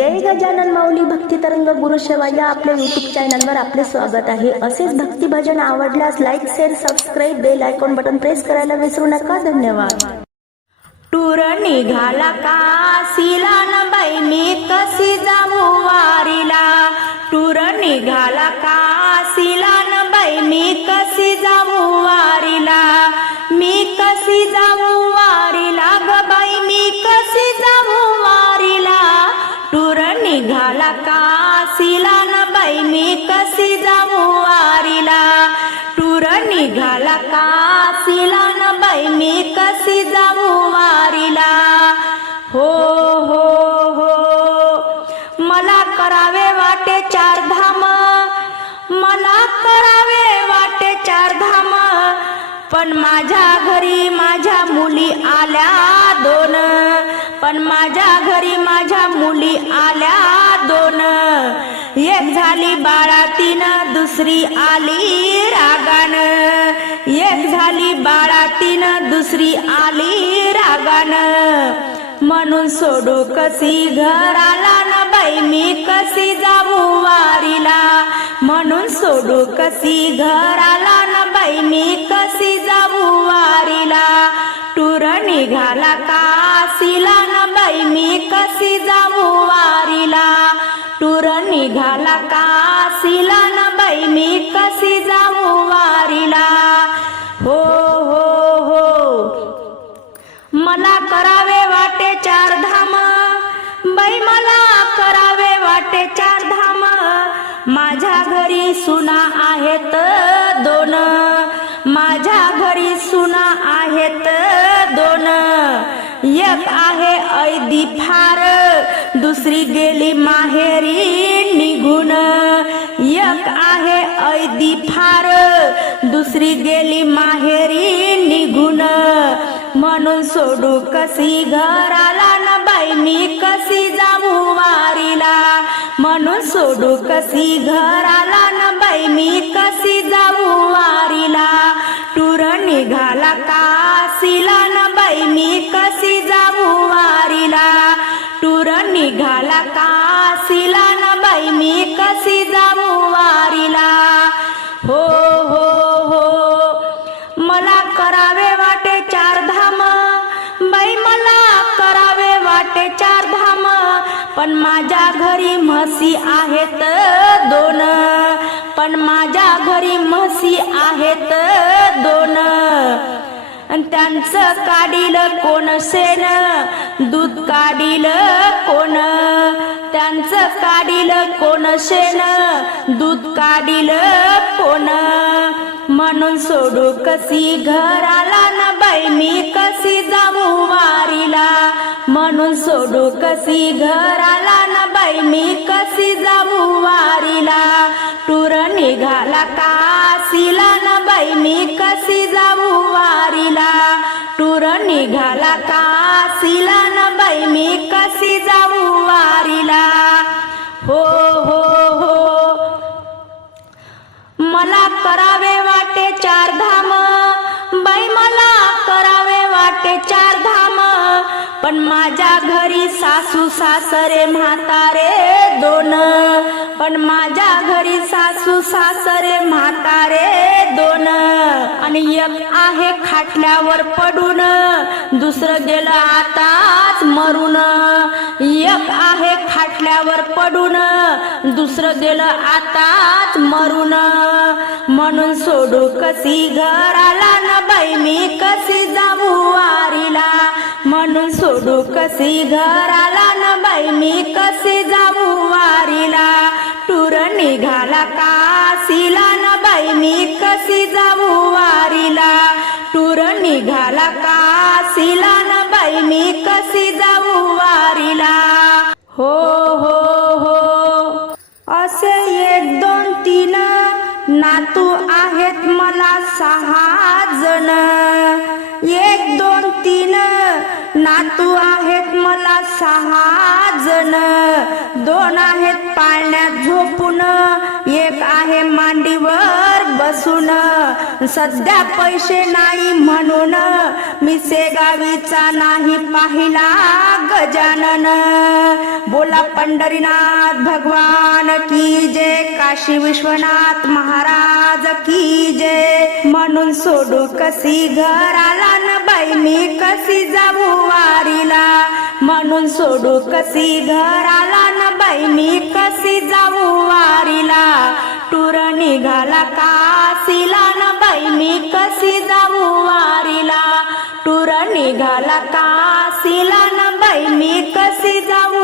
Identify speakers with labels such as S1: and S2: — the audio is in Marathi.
S1: जय गजानन माऊली भक्ती तरंग गुरु सेवा या आपल्या युट्यूब चॅनलवर आपले स्वागत आहे. असेच भक्ती भजन आवडल्यास like share subscribe bell icon button press करायला विसरू नका. धन्यवाद. टूर निघाला काशीला न बाई मी कशी जाऊ वारीला? टूर निघाला काशीला निघाला काशीला न बाई मी कशी जाऊ वारीला? टूर निघाला काशीला न बाई मी कशी जाऊ वारीला? हो हो हो मला करावे वाटे चार धाम मला करावे वाटे चार धाम पण माझ्या घरी माझ्या मुली आल्या दोन. पण माझ्या घरी माझ्या मुली आल्या दोन. एक झाली बाळातीन दुसरी आली रागान. एक झाली बाळातीन दुसरी आली रागान. म्हणून सोडू कशी घराला न बाई मी कशी जाऊ वारीला? म्हणून सोडू कशी घराला न बाई मी कशी जाऊ वारीला? टूर निघाला का निघाला काशीला न बाई मी कशी जाऊ वारीला? हो हो हो. मला करावे वाटे चार धाम. बाई मला करावे वाटे चार धाम. माझ्या घरी सुना आहेत दोन. माझ्या घरी सुना आहेत दोन. एक आहे ऐदी फार. दुसरी गेली माहेरी निघून. एक आहे ऐदी फार. दुसरी गेली माहेरी निघून. म्हणून सोडू कशी घराला न बाई मी कशी जाऊ वारीला? म्हणून सोडू कशी घराला न बाई मी कशी करावे वाटे चार धाम. बाई मला करावे वाटे चार धाम. पण माझ्या घरी म्हशी आहेत दोन. पण माझ्या घरी म्हशी आहेत दोन. अन त्यांचं काढील कोण सेन दूध काढील कोण? त्यांचं काढील कोण सेन दूध काढील कोण? म्हणून सोडू कशी घराला न बाई मी कशी जाऊ वारीला? म्हणून सोडू कशी घराला न बाई मी कशी जाऊ वारीला? टूर निघाला काशीला न बाई मी कशी जाऊ वारीला? टूर निघाला काशीला न बाई मी कशी जाऊ चार धाम. पण माझ्या घरी सासू सासरे म्हातारे दोन. पण माझ्या घरी सासू सासरे म्हातारे दोन. आणि एक आहे खाटल्यावर पडून दुसरं गेलं आताच मरून. एक आहे खाटल्यावर पडून दुसरं गेलं आताच मरून. म्हणून सोडू कशी घराला न कशी घराला न बाई मी कशी जाऊ वारीला? टूर निघाला काशीला न बाई मी कशी जाऊ वारीला? टूर निघाला काशीला न बाई मी कशी जाऊ वारीला? हो हो हो. असे एक दोन तीन नातू आहेत मला सहा जण. एक दोन तीन नातू आहेत मला सहा जण. दोन आहेत पाळण्यात झोपून. एक आहे मांडीवर बसून. सध्या पैसे नाही म्हणून मी सेगावीचा नाही पाहिला गजानन. बोला पंढरीनाथ भगवान की जय काशी विश्वनाथ महाराज की जय. म्हणून सोडू कशी घराला न सोडू कशी घराला न बाई मी कशी जाऊ वारीला? टूर निघाला काशीला न बाई मी कशी जाऊ वारीला? टूर निघाला काशीला न बाई मी जाऊ